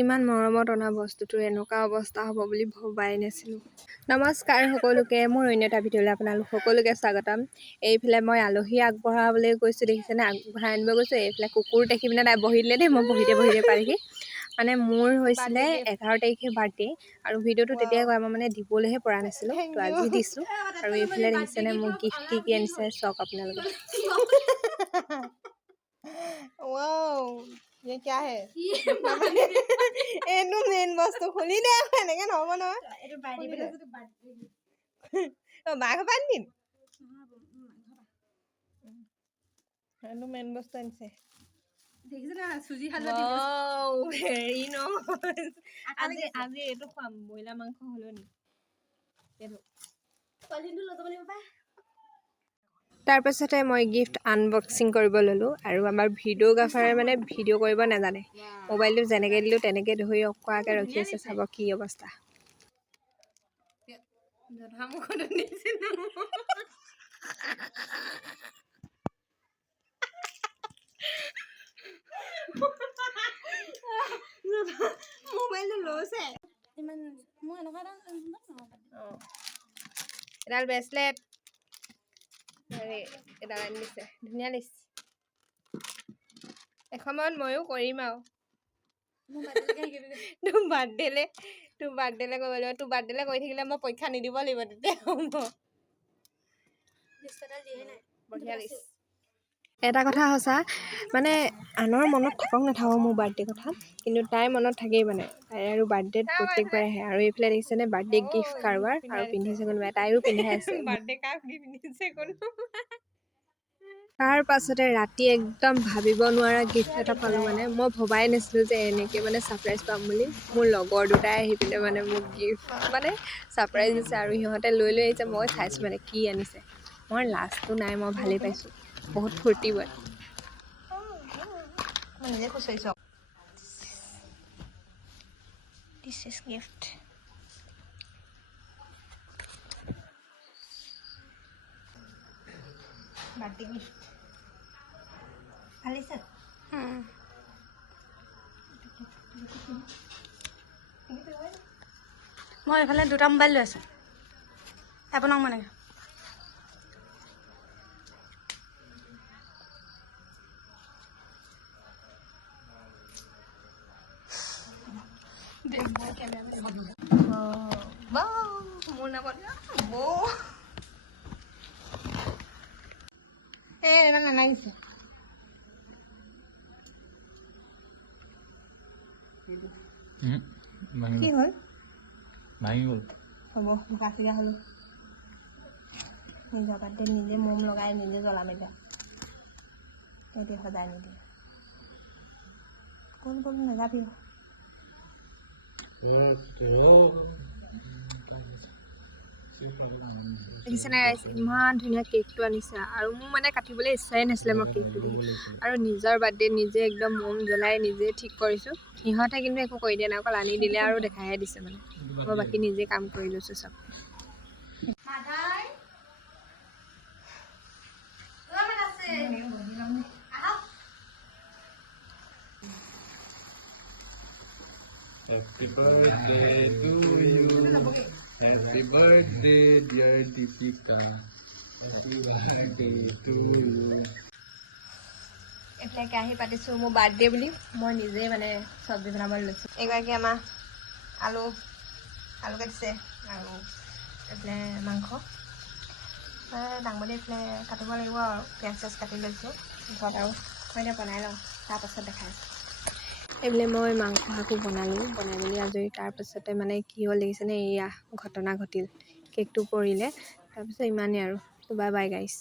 ইমান মৰমত অনা বস্তুটোৰ এনেকুৱা অৱস্থা হ'ব বুলি ভবাই নাছিলোঁ। নমস্কাৰ সকলোকে, মোৰ অন্য এটা ভিডিঅ'লৈ আপোনালোক সকলোকে স্বাগতম। এইফালে মই আলহী আগবঢ়াবলৈ গৈছোঁ, দেখিছেনে? আগবঢ়াই আনিব গৈছোঁ। এইফালে কুকুৰ দেখি পিনে তাই বহি দিলে দেই, মই বহিতে পাৰিহি। মানে মোৰ হৈছিলে 11 তাৰিখে বাৰ্থডে, আৰু ভিডিঅ'টো তেতিয়াই কৰা মই মানে দিবলৈহে পৰা নাছিলোঁ, তো আজি দিছোঁ। আৰু এইফালে দেখিছেনে মোক গিফ্ট কি আনিছে, চাওক আপোনালোকে। ये क्या है? एनु मेन बस्तु खुली दे এনেকে নহব নহয় এটো বাইদি বেলা যদি বাইদি ও বাঘ বান্দিন এनु মেন বস্তু আনছে দেখিছ না সুজি হালৱা দিব ও হেৰি ন আজি এটো খাম বইলা মাংস হলো নি এটো কলিনটো লৈ যাব লাগিব পাই। তাৰপাছতে মই গিফ্ট আনবক্সিং কৰিব ল'লোঁ, আৰু আমাৰ ভিডিঅ'গ্ৰাফাৰে মানে ভিডিঅ' কৰিব নাজানে। মোবাইলটো যেনেকৈ দিলোঁ তেনেকৈ ধৰি অকোৱাকৈ ৰখি আছে, চাব কি অৱস্থা। মোবাইলটো লৈছে ইমান মোৰ এনেকুৱা এডাল ব্ৰেচলেট এডাল আনি দিছে, ধুনীয়া লাগিছে। এসময়ত ময়ো কৰিম আৰু তোৰ বাৰ্থডেলে কৰিব লাগিব। তোৰ বাৰ্থডেলে কৰি থাকিলে মই পৰীক্ষা নিদিব লাগিব, তেতিয়া হ'ব। বঢ়িয়া লাগিছে। এটা কথা সঁচা, মানে আনৰ মনত থাকক নাথাকক মোৰ বাৰ্থডে কথা, কিন্তু তাইৰ মনত থাকেই মানে। তাই আৰু বাৰ্থডেত প্ৰত্যেকবাৰে আহে। আৰু এইফালে দেখিছেনে বাৰ্থডে গিফ্ট কাৰোবাৰ, আৰু পিন্ধিছে কোনোবাই, তাইও পিন্ধাই আছে। বাৰ্থডে কাক পিন্ধিছে তাৰ পাছতে ৰাতি একদম ভাবিব নোৱাৰা গিফ্ট এটা পালোঁ। মানে মই ভবাই নাছিলোঁ যে এনেকৈ মানে ছাৰপ্ৰাইজ পাম বুলি। মোৰ লগৰ দুটাই আহি পিনে মানে মোক গিফ্ট মানে ছাৰপ্ৰাইজ দিছে, আৰু সিহঁতে লৈ আহিছে। মই চাইছোঁ মানে কি আনিছে। মই লাজটো নাই, মই ভালেই পাইছোঁ, বহুত ফূৰ্তি হয়। নিজে খুচাৰিছোঁ। This is gift. Birthday gift ভাল লাগিছে। মই এইফালে দুটা মোবাইল লৈ আছোঁ, আপোনাক মানে মোৰ নামত এডাল নালাগিছে। কি হ'ল? ভাঙি গ'ল। হ'ব, কাটিয়া হ'ল। নিজৰ বাৰ্থডে নিজে মম লগাই নিজে জ্বলাম এতিয়া। এতিয়া সদায় নিদিয়ে কোন কোন নাযাবি। দেখিছেনে গাইছ, ইমান ধুনীয়া কেকটো আনিছে। আৰু মোৰ মানে কাটিবলৈ ইচ্ছাই নাছিলে মই কেকটো দেখি, আৰু নিজৰ বাৰ্থডে নিজে একদম মম জ্বলাই নিজে ঠিক কৰিছোঁ। সিহঁতে কিন্তু একো কৰি দিয়া নাই, অকল আনি দিলে আৰু দেখাইহে দিছে। মানে মই বাকী নিজে কাম কৰি লৈছোঁ চব। Happy birthday to you. Happy birthday, dear Deepika. Happy birthday to you. এতিয়ালৈকে আহি পাতিছোঁ মোৰ বাৰ্থডে বুলি। মই নিজে মানে চব্জি বনাবলৈ লৈছোঁ। এগৰাকী আমাৰ আলু কাটিছে, আৰু এইফালে মাংস দাংবডি এইফালে কাটিব লাগিব, আৰু পিঁয়াজ চিয়াজ কাটি লৈছোঁ ঘৰত। আৰু মই এতিয়া বনাই লওঁ, তাৰপাছত দেখাই আছোঁ। এইফালে মই মাংস শাকো বনালোঁ, বনাই মেলি আজৰি। তাৰপাছতে মানে কি হ'ল দেখিছেনে, এয়া ঘটনা ঘটিল, কেকটো পৰিলে। তাৰপিছত ইমানেই আৰু। বাই বাই গাইছ।